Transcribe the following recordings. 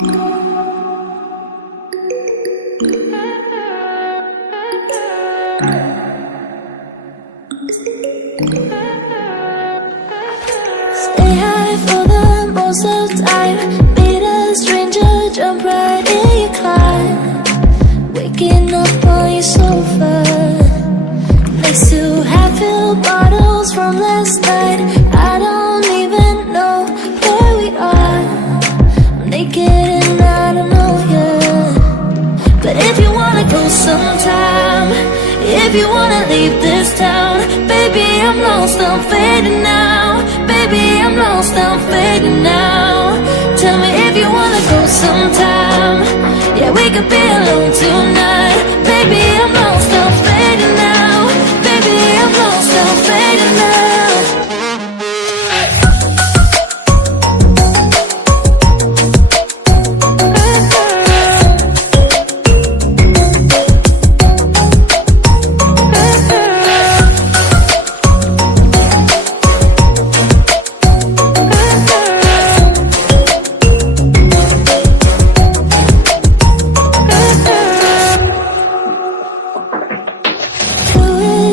Stay high for the most of the time. Meet a stranger, jump right in your car. Waking up on your sofa next to half-filled bottles from last night. I don't even know where we are. I'm naked and I don't know you. But if you wanna go sometime, if you wanna leave this town, baby, I'm lost, I'm fading now. Baby, I'm lost, I'm fading now. Tell me if you wanna go sometime. Yeah, we could be alone tonight. Baby, I'm lost, I'm fading now. Baby, I'm lost, I'm fading now.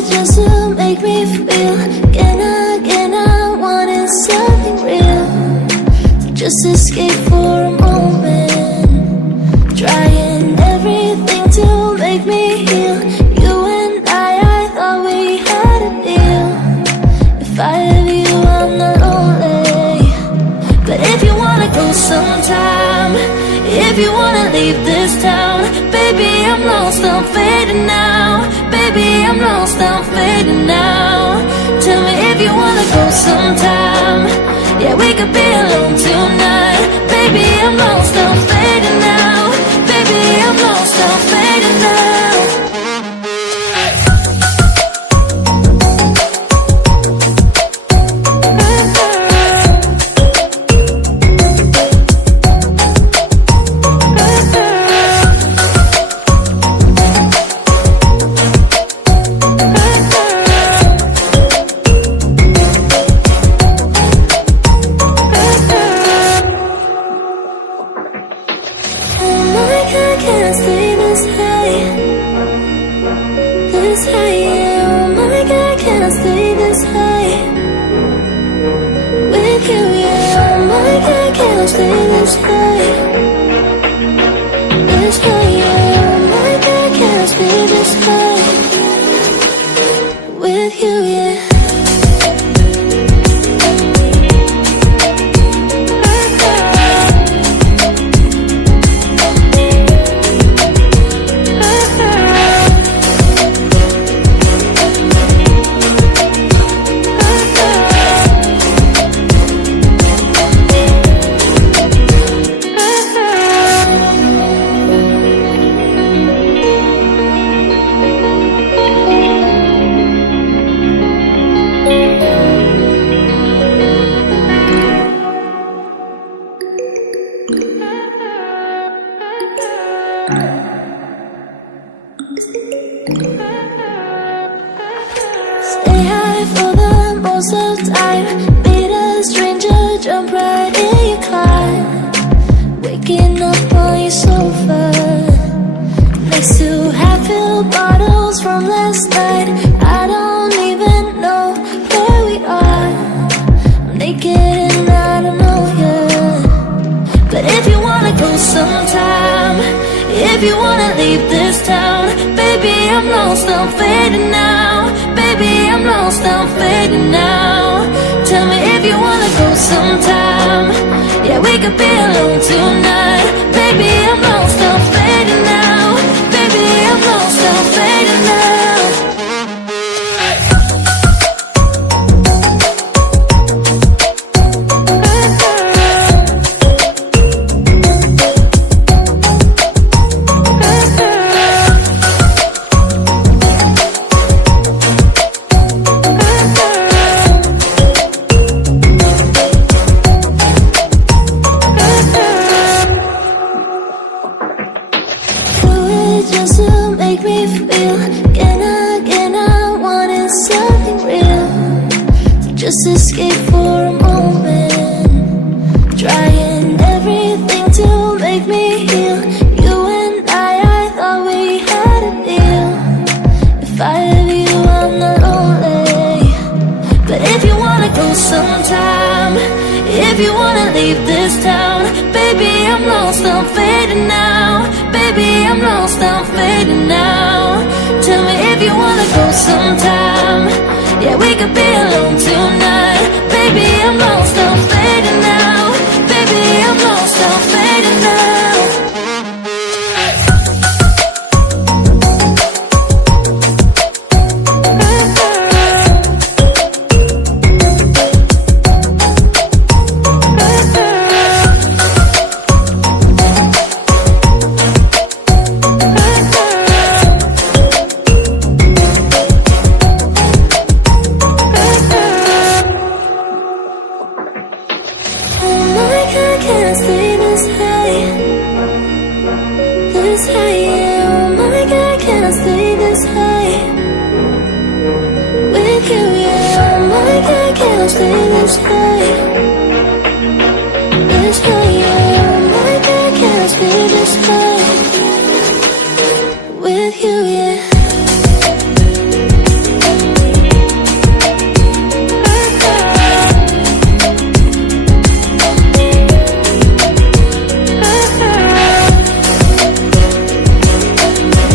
Just to make me feel again, I wanted something real. So just escape for a moment, trying everything to make me heal. You and I thought we had a deal. If I have you, I'm not lonely. But if you wanna go sometime, if you wanna leave this town, baby, I'm lost, I'm fading now. Baby, I'm lost, I'm fading now. Tell me if you wanna go sometime. Yeah, we could be alone tonight. Baby, I'm lost, I'm fading now. Baby, I'm lost, I'm fading now. I can't stay this high, yeah. Oh my God, can't stay this high with you, yeah. Oh my God, can't stay this high, yeah. Oh my God, can't stay this high with you, yeah. Stay high for the most of the time. Meet a stranger, jump right in your car. Waking up on your sofa next to half-filled bottles from last night. I don't even know where we are. I'm naked and I don't know you. But if you wanna go sometime, if you wanna leave this town, baby, I'm lost, I'm fading now. Baby, I'm lost, I'm fading now. Tell me if you wanna go sometime. Yeah, we could be alone tonight. Baby, I'm lost, I'm fading now. Baby, I'm lost, I'm fading now. Just to make me feel again, I wanted something real. So just escape for a moment, trying everything to make lost, I'm fading now. Baby, I'm lost, I'm fading now. Tell me if you wanna go sometime. Yeah, we could be alone tonight. Baby, I'm lost, I'm fading now. Baby, I'm lost, I'm fading now. I can't stay this high, yeah. Oh my God, I can't stay this high with you, yeah. Oh my God, I can't stay this high, yeah. Oh my God, I can't stay this high with you, yeah.